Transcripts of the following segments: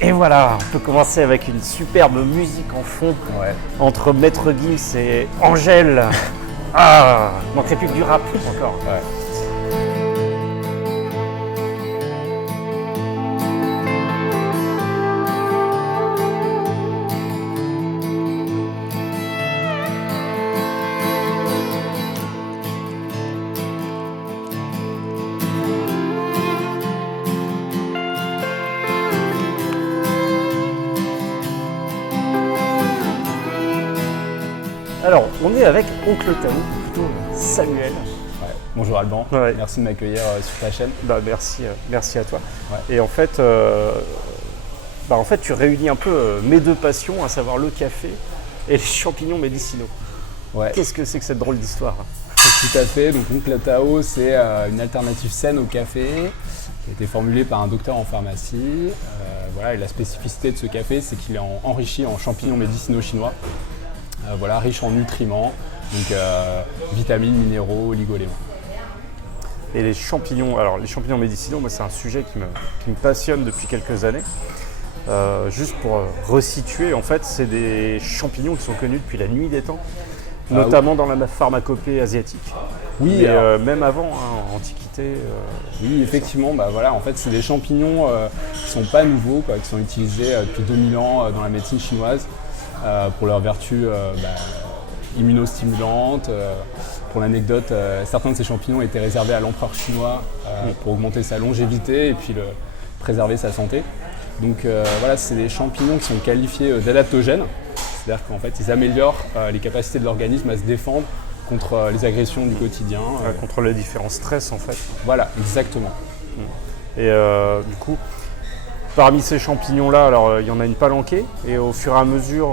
Et voilà, on peut commencer avec une superbe musique en fond Ouais. entre Maître Gims et Angèle. Ah, il manquerait plus que du rap encore. Ouais. Alors, on est avec Oncle Tao, plutôt Samuel. Ouais. Bonjour Alban, Ouais. merci de m'accueillir sur ta chaîne. Merci à toi. Ouais. Et en fait, tu réunis un peu mes deux passions, à savoir le café et les champignons médicinaux. Ouais. Qu'est-ce que c'est que cette drôle d'histoire? Tout à fait, donc Oncle Tao, c'est une alternative saine au café qui a été formulée par un docteur en pharmacie. Voilà, et la spécificité de ce café, c'est qu'il est enrichi en champignons médicinaux chinois, voilà, riche en nutriments, donc vitamines, minéraux, oligo-éléments. Et les champignons médicinaux, moi c'est un sujet qui me passionne depuis quelques années. Juste pour resituer, en fait, c'est des champignons qui sont connus depuis la nuit des temps, notamment dans la pharmacopée asiatique. Oui, Mais alors, même avant, en Antiquité. oui, effectivement, voilà, en fait, c'est des champignons qui sont pas nouveaux, qui sont utilisés depuis 2000 ans dans la médecine chinoise pour leurs vertus immunostimulantes. Pour l'anecdote, certains de ces champignons étaient réservés à l'empereur chinois pour augmenter sa longévité et puis préserver sa santé. Donc voilà, c'est des champignons qui sont qualifiés d'adaptogènes, c'est-à-dire qu'en fait, ils améliorent les capacités de l'organisme à se défendre contre les agressions du quotidien. Contre les différents stress, en fait. Voilà, exactement. Et du coup, parmi ces champignons-là, alors il y en a une palanquée, et au fur et à mesure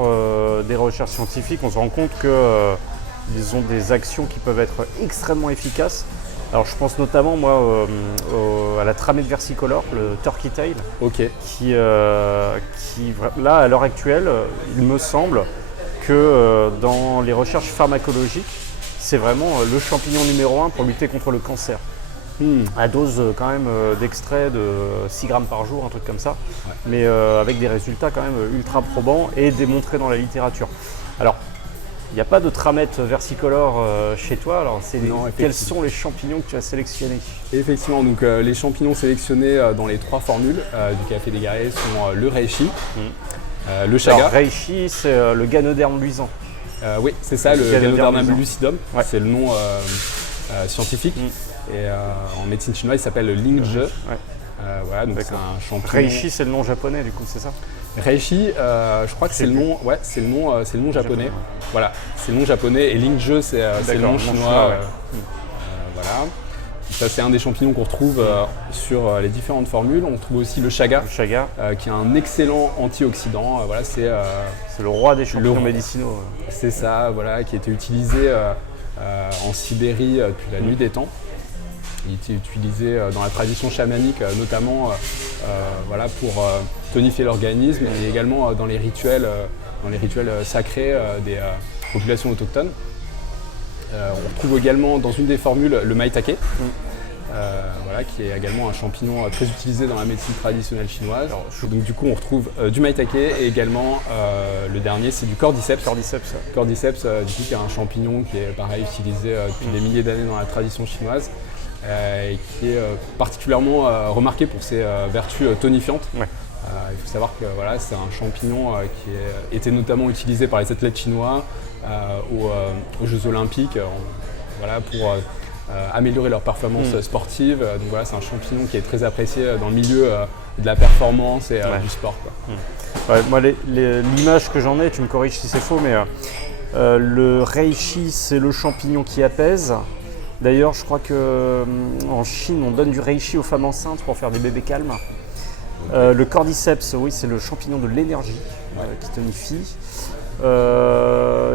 des recherches scientifiques, on se rend compte qu'ils ont des actions qui peuvent être extrêmement efficaces. Alors je pense notamment moi à la tramette versicolore, le turkey tail, Ok. qui là à l'heure actuelle, il me semble que dans les recherches pharmacologiques, c'est vraiment le champignon numéro 1 pour lutter contre le cancer. À dose quand même d'extrait de 6 grammes par jour, un truc comme ça, Ouais. mais avec des résultats quand même ultra probants et démontrés dans la littérature. Alors, il n'y a pas de tramette versicolore chez toi, alors Non, quels effectivement. sont les champignons que tu as sélectionnés? Effectivement, donc les champignons sélectionnés dans les 3 formules du café des guerriers sont le reishi, le chaga. Alors, reishi, c'est le ganoderme luisant. Oui, c'est ça, le Ganoderm Ganoderm lucidum, Ouais. c'est le nom scientifique. Et en médecine chinoise, il s'appelle le Lingzhe. Ouais. Voilà, donc D'accord. c'est un champignon. Reishi, c'est le nom japonais, du coup, c'est ça? Reishi, je crois que c'est le nom, c'est le nom japonais. Voilà, c'est le nom japonais et Lingzhe, c'est le nom chinois. ouais. Voilà. Ça, c'est un des champignons qu'on retrouve sur les différentes formules. On trouve aussi le chaga, Le chaga, qui est un excellent antioxydant. Voilà, c'est le roi des champignons roi. médicinaux. c'est ça, voilà, qui était utilisé en Sibérie depuis la nuit des temps. Il était utilisé dans la tradition chamanique, notamment voilà, pour tonifier l'organisme et également dans les rituels sacrés des populations autochtones. On retrouve également dans une des formules le maitake, voilà, qui est également un champignon très utilisé dans la médecine traditionnelle chinoise. Donc du coup on retrouve du maitake et également le dernier c'est du cordyceps. Cordyceps. Cordyceps du coup, qui est un champignon qui est pareil utilisé depuis des milliers d'années dans la tradition chinoise. Et qui est particulièrement remarqué pour ses vertus tonifiantes. Ouais. Il faut savoir que voilà, c'est un champignon qui était notamment utilisé par les athlètes chinois aux Jeux Olympiques voilà, pour améliorer leur performance sportive. Donc voilà, c'est un champignon qui est très apprécié dans le milieu de la performance et du sport, quoi. Ouais, moi, l'image que j'en ai, tu me corriges si c'est faux, mais le reishi, c'est le champignon qui apaise. D'ailleurs, je crois qu'en Chine, on donne du reishi aux femmes enceintes pour faire des bébés calmes. Le cordyceps, oui, c'est le champignon de l'énergie qui tonifie.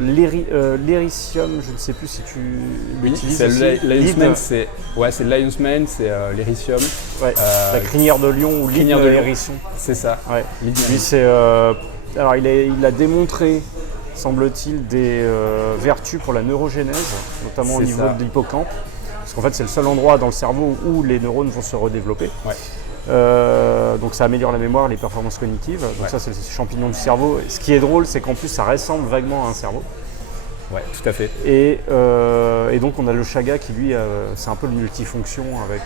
L'éricium, je ne sais plus si tu l'utilises. C'est aussi. Lion's Mane, c'est Lion's Mane, c'est l'éricium. Ouais, la crinière de lion ou crinière l'île de de lion. l'hérisson. C'est ça. Ouais. L'idée. Lui, c'est. Alors, il a démontré, semble-t-il, des vertus pour la neurogénèse, notamment au C'est niveau ça. de l'hippocampe. Parce qu'en fait, c'est le seul endroit dans le cerveau où les neurones vont se redévelopper. Ouais. Donc ça améliore la mémoire, les performances cognitives. Donc ça, c'est les champignons du cerveau. Ce qui est drôle, c'est qu'en plus, ça ressemble vaguement à un cerveau. Ouais, tout à fait. Et donc on a le chaga qui lui, c'est un peu le multifonction avec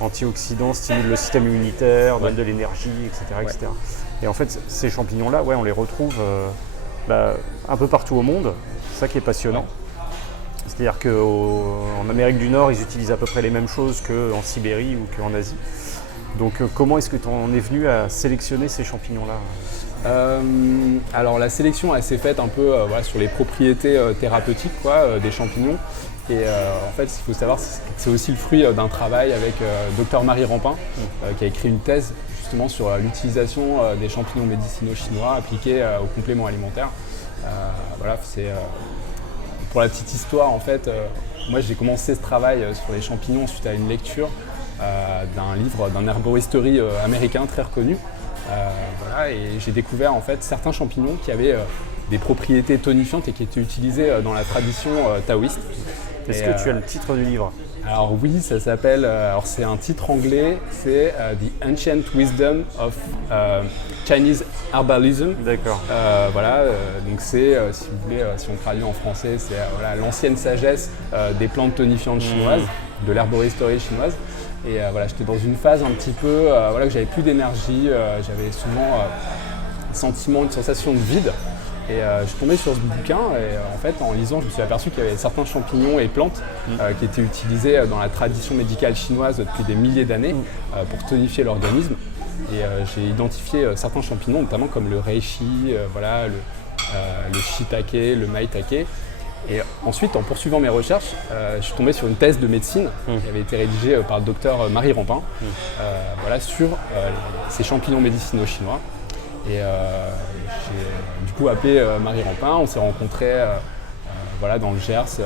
antioxydants, stimule le système immunitaire, donne de l'énergie, etc., etc. Et en fait, ces champignons-là, on les retrouve un peu partout au monde. C'est ça qui est passionnant. C'est-à-dire qu'en Amérique du Nord, ils utilisent à peu près les mêmes choses qu'en Sibérie ou qu'en Asie. Donc comment est-ce que tu en es venu à sélectionner ces champignons-là ? Alors la sélection, elle s'est faite un peu sur les propriétés thérapeutiques des champignons. Et en fait, il faut savoir que c'est aussi le fruit d'un travail avec Dr Marie Rampin, qui a écrit une thèse justement sur l'utilisation des champignons médicinaux chinois appliqués aux compléments alimentaires. Pour la petite histoire, en fait, moi j'ai commencé ce travail sur les champignons suite à une lecture d'un livre d'un herboristerie américain très reconnu. Et j'ai découvert en fait certains champignons qui avaient des propriétés tonifiantes et qui étaient utilisés dans la tradition taoïste. Est-ce que tu as le titre du livre ? Alors oui, ça s'appelle, c'est un titre anglais, c'est The Ancient Wisdom of Chinese Herbalism. D'accord. Donc c'est, si vous voulez, si on traduit en français, c'est l'ancienne sagesse des plantes tonifiantes chinoises, de l'herboristerie chinoise. Et j'étais dans une phase un petit peu, que j'avais plus d'énergie, j'avais souvent un sentiment, une sensation de vide. Et je suis tombé sur ce bouquin et en fait en lisant je me suis aperçu qu'il y avait certains champignons et plantes qui étaient utilisés dans la tradition médicale chinoise depuis des milliers d'années pour tonifier l'organisme. Et j'ai identifié certains champignons notamment comme le reishi, le shiitake, le maitake. Et ensuite en poursuivant mes recherches, je suis tombé sur une thèse de médecine qui avait été rédigée par le docteur Marie Rampin sur ces champignons médicinaux chinois. Et j'ai du coup appelé Marie Rampin, on s'est rencontrés dans le Gers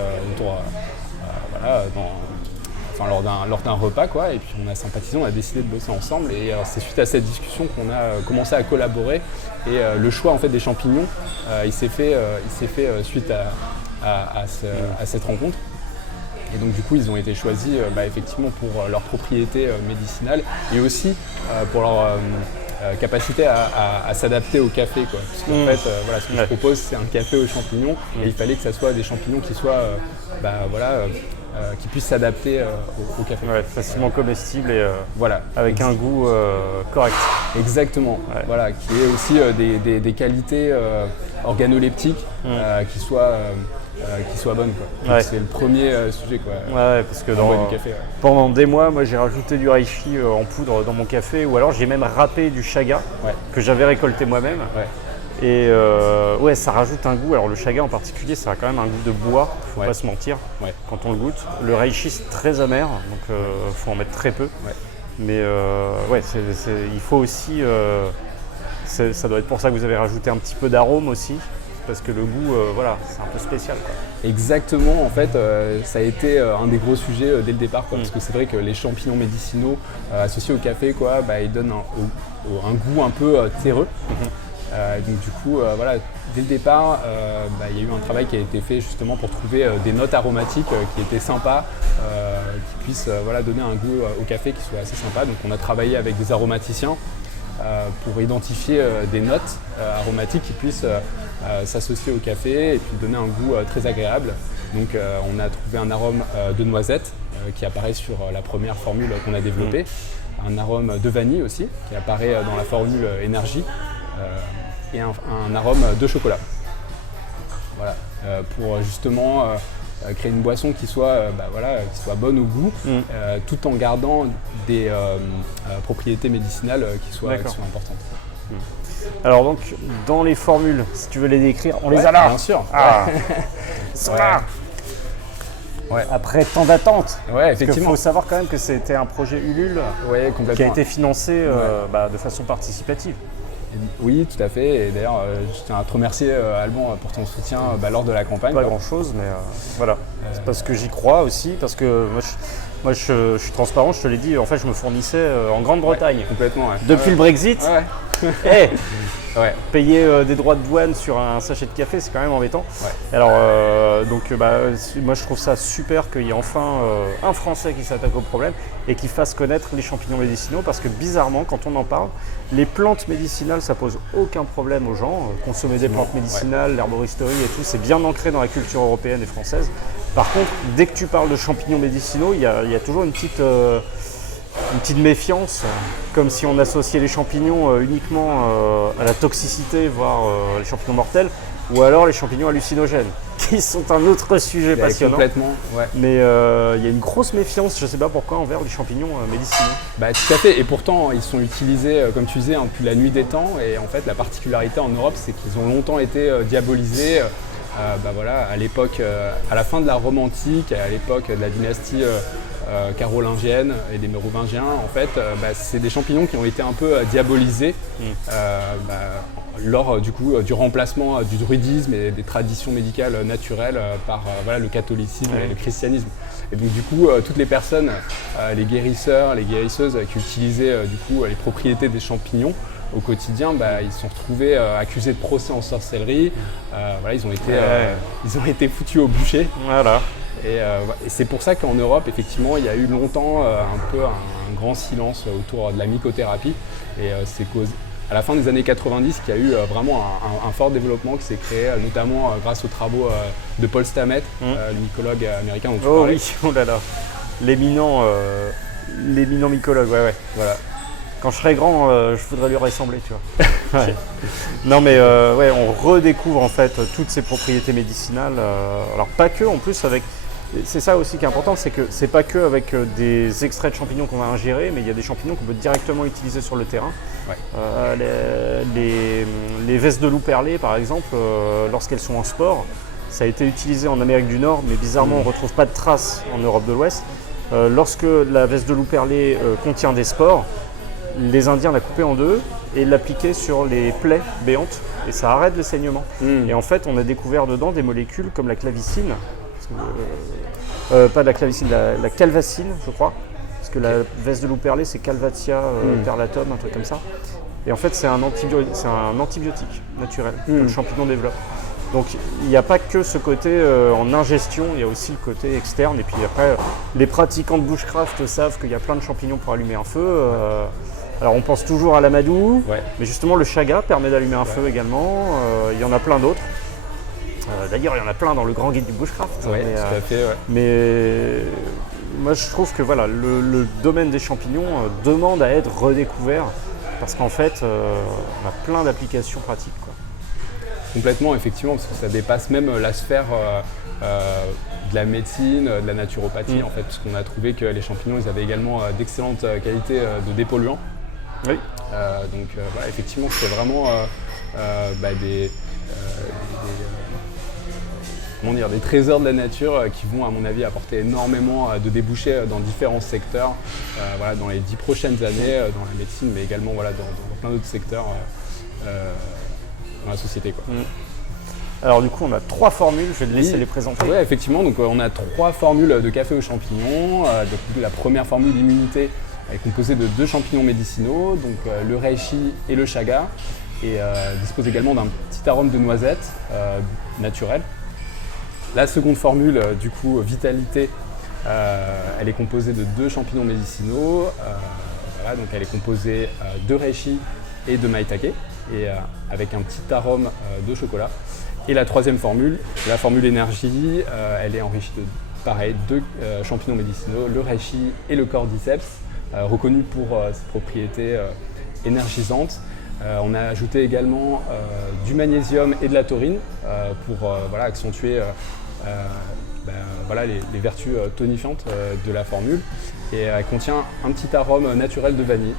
lors d'un repas et puis on a sympathisé, on a décidé de bosser ensemble et c'est suite à cette discussion qu'on a commencé à collaborer et le choix en fait des champignons il s'est fait suite à cette rencontre. Et donc du coup ils ont été choisis effectivement pour leurs propriétés médicinales et aussi pour leur capacité à s'adapter au café. Parce qu'en fait, ce que je propose, c'est un café aux champignons et il fallait que ça soit des champignons qui soient, qui puissent s'adapter au café. Ouais, facilement comestibles et avec un goût correct. Exactement. Qui ait aussi des qualités organoleptiques qui soient bonnes. Donc c'est le premier sujet. Parce que pendant des mois, moi j'ai rajouté du reishi en poudre dans mon café ou alors j'ai même râpé du chaga que j'avais récolté moi-même. Et ça rajoute un goût. Alors le chaga en particulier, ça a quand même un goût de bois, faut pas se mentir quand on le goûte. Le reishi c'est très amer, donc faut en mettre très peu. Mais il faut aussi, ça doit être pour ça que vous avez rajouté un petit peu d'arôme aussi. Parce que le goût, c'est un peu spécial. Exactement, en fait, ça a été un des gros sujets dès le départ. Parce que c'est vrai que les champignons médicinaux associés au café, ils donnent un goût un peu terreux. Donc du coup, dès le départ, il y a eu un travail qui a été fait justement pour trouver des notes aromatiques qui étaient sympas, qui puissent donner un goût au café qui soit assez sympa. Donc on a travaillé avec des aromaticiens pour identifier des notes aromatiques qui puissent s'associer au café et puis donner un goût très agréable. Donc on a trouvé un arôme de noisette qui apparaît sur la première formule qu'on a développée, un arôme de vanille aussi qui apparaît dans la formule énergie et un arôme de chocolat. Pour justement créer une boisson qui soit bonne au goût, tout en gardant des propriétés médicinales qui sont importantes. Alors donc, dans les formules, si tu veux les décrire, on les a là. Bien sûr. Ils sont là. Après tant d'attentes. Effectivement. Il faut savoir quand même que c'était un projet Ulule qui a été financé de façon participative. Oui, tout à fait. Et d'ailleurs, je tiens à te remercier, Alban, pour ton soutien lors de la campagne. Pas grand-chose, mais c'est parce que j'y crois aussi, parce que moi, je suis transparent, je te l'ai dit, en fait, je me fournissais en Grande-Bretagne. Complètement, Depuis le Brexit, Eh, Ouais. payer des droits de douane sur un sachet de café, c'est quand même embêtant. Ouais. Alors, moi je trouve ça super qu'il y ait enfin un Français qui s'attaque au problème et qui fasse connaître les champignons médicinaux, parce que bizarrement, quand on en parle, les plantes médicinales, ça pose aucun problème aux gens. Consommer des plantes médicinales, l'herboristerie et tout, c'est bien ancré dans la culture européenne et française. Par contre, dès que tu parles de champignons médicinaux, il y a toujours une petite méfiance, comme si on associait les champignons uniquement à la toxicité, voire les champignons mortels, ou alors les champignons hallucinogènes, qui sont un autre sujet passionnant. Complètement, ouais. Mais il y a une grosse méfiance, je ne sais pas pourquoi, envers les champignons médicinaux. Bah, tout à fait, et pourtant ils sont utilisés, comme tu disais, depuis la nuit des temps, et en fait la particularité en Europe, c'est qu'ils ont longtemps été diabolisés. Voilà, à l'époque, à la fin de la Rome antique, à l'époque de la dynastie carolingienne et des Mérovingiens, en fait, c'est des champignons qui ont été un peu diabolisés lors du remplacement du druidisme et des traditions médicales naturelles par le catholicisme et le christianisme. Et donc du coup, toutes les personnes, les guérisseurs, les guérisseuses qui utilisaient les propriétés des champignons au quotidien, ils se sont retrouvés accusés de procès en sorcellerie. Ils ont été foutus au bûcher. Voilà. Et c'est pour ça qu'en Europe, effectivement, il y a eu longtemps un grand silence autour de la mycothérapie. Et c'est à la fin des années 90 qu'il y a eu vraiment un fort développement qui s'est créé, notamment grâce aux travaux de Paul Stamets, le mycologue américain dont tu parlais. Oui, oh là là, l'éminent mycologue, ouais. Voilà. Quand je serai grand, je voudrais lui ressembler, tu vois. Ouais. Non mais on redécouvre en fait toutes ces propriétés médicinales. Alors pas que, en plus avec... C'est ça aussi qui est important, c'est que c'est pas que avec des extraits de champignons qu'on va ingérer, mais il y a des champignons qu'on peut directement utiliser sur le terrain. Ouais. Les vestes de loup perlé, par exemple, lorsqu'elles sont en sport, ça a été utilisé en Amérique du Nord, mais bizarrement on ne retrouve pas de traces en Europe de l'Ouest. Lorsque la veste de loup perlé contient des spores, les Indiens la coupaient en deux et l'appliquaient sur les plaies béantes et ça arrête le saignement. Et en fait, on a découvert dedans des molécules comme la clavicine, pas la clavicine, la calvacine, je crois, parce que la veste de loup perlé, c'est Calvatia perlatum, un truc comme ça. Et en fait, c'est un antibiotique naturel que le champignon développe. Donc il n'y a pas que ce côté en ingestion, il y a aussi le côté externe. Et puis après, les pratiquants de bushcraft savent qu'il y a plein de champignons pour allumer un feu. Alors on pense toujours à l'amadou, mais justement le chaga permet d'allumer un feu également. Il y en a plein d'autres. D'ailleurs, il y en a plein dans le grand guide du bushcraft. Tout à fait, mais moi je trouve que le domaine des champignons demande à être redécouvert parce qu'en fait, on a plein d'applications pratiques, quoi. Complètement, effectivement, parce que ça dépasse même la sphère de la médecine, de la naturopathie, en fait, parce qu'on a trouvé que les champignons, ils avaient également d'excellentes qualités de dépolluants. Oui. Effectivement, c'est vraiment des trésors de la nature qui vont, à mon avis, apporter énormément de débouchés dans différents secteurs, dans les 10 prochaines années, dans la médecine, mais également dans plein d'autres secteurs dans la société, quoi. Alors du coup, on a 3 formules, je vais te laisser les présenter. Oui, effectivement, donc on a 3 formules de café aux champignons. La première formule d'immunité est composée de 2 champignons médicinaux, donc le reishi et le chaga, et dispose également d'un petit arôme de noisette naturel. La seconde formule, du coup, vitalité, elle est composée de 2 champignons médicinaux. Donc elle est composée de reishi et de maitake, et avec un petit arôme de chocolat. Et la troisième formule, la formule énergie, elle est enrichie de 2 champignons médicinaux, le reishi et le cordyceps, reconnus pour ses propriétés énergisantes. On a ajouté également du magnésium et de la taurine pour accentuer les vertus tonifiantes de la formule. Et elle contient un petit arôme naturel de vanille.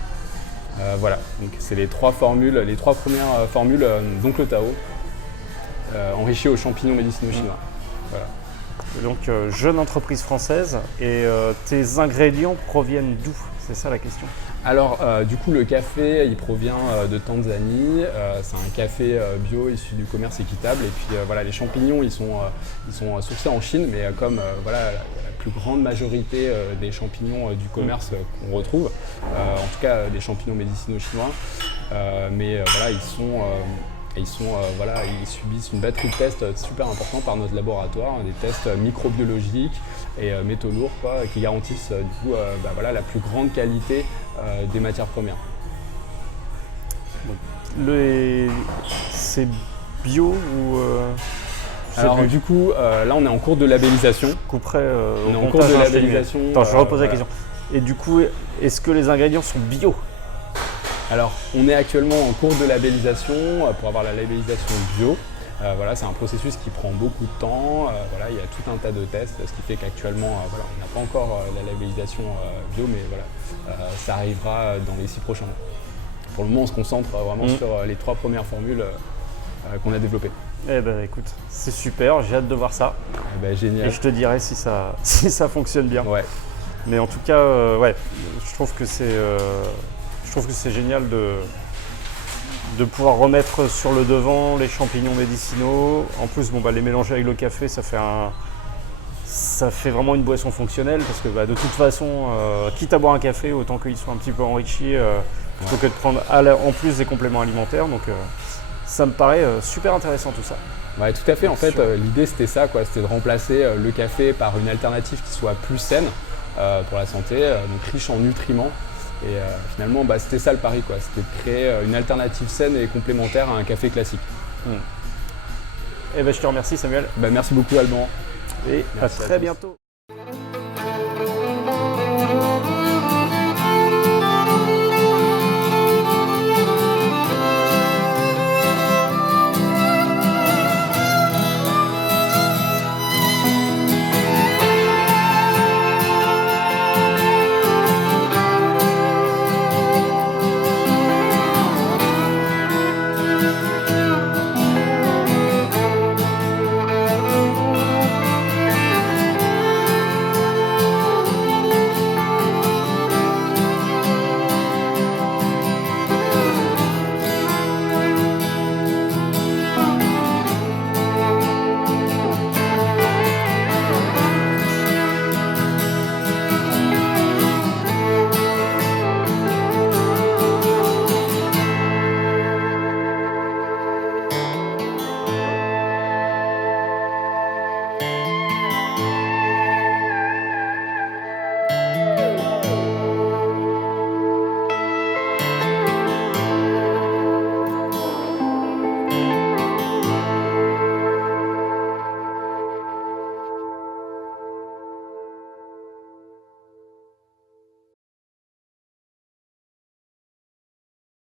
Donc c'est les 3 premières formules d'Oncle Tao, enrichies aux champignons médicinaux chinois. Voilà. Donc jeune entreprise française, et tes ingrédients proviennent d'où? C'est ça la question. Alors du coup, le café il provient de Tanzanie, c'est un café bio issu du commerce équitable, et puis les champignons ils sont sourcés en Chine, mais comme la plus grande majorité des champignons du commerce qu'on retrouve, en tout cas des champignons médicinaux chinois. Mais voilà, ils subissent une batterie de tests super importants par notre laboratoire, des tests microbiologiques et métaux lourds qui garantissent la plus grande qualité des matières premières. C'est bio ou alors du coup, là on est en cours de labellisation. Couperai on est en cours de labellisation. Attends, je repose la question. Et du coup, est-ce que les ingrédients sont bio? Alors, on est actuellement en cours de labellisation pour avoir la labellisation bio. Voilà, c'est un processus qui prend beaucoup de temps. Voilà, il y a tout un tas de tests, ce qui fait qu'actuellement, voilà, on n'a pas encore la labellisation bio, mais voilà, ça arrivera dans les 6 prochains mois. Pour le moment, on se concentre vraiment sur les 3 premières formules qu'on a développées. Eh ben écoute, c'est super, j'ai hâte de voir ça. Eh ben, génial. Et je te dirai si ça fonctionne bien. Ouais. Mais en tout cas, je trouve que c'est génial de pouvoir remettre sur le devant les champignons médicinaux. En plus, les mélanger avec le café, ça fait vraiment une boisson fonctionnelle parce que de toute façon, quitte à boire un café, autant qu'il soit un petit peu enrichi plutôt que de prendre en plus des compléments alimentaires. Donc ça me paraît super intéressant tout ça. Ouais, tout à fait. En fait, l'idée c'était ça, c'était de remplacer le café par une alternative qui soit plus saine pour la santé, donc riche en nutriments. Et finalement, c'était ça le pari, c'était de créer une alternative saine et complémentaire à un café classique. Eh ben, je te remercie Samuel. Merci beaucoup Alban. Et à très bientôt.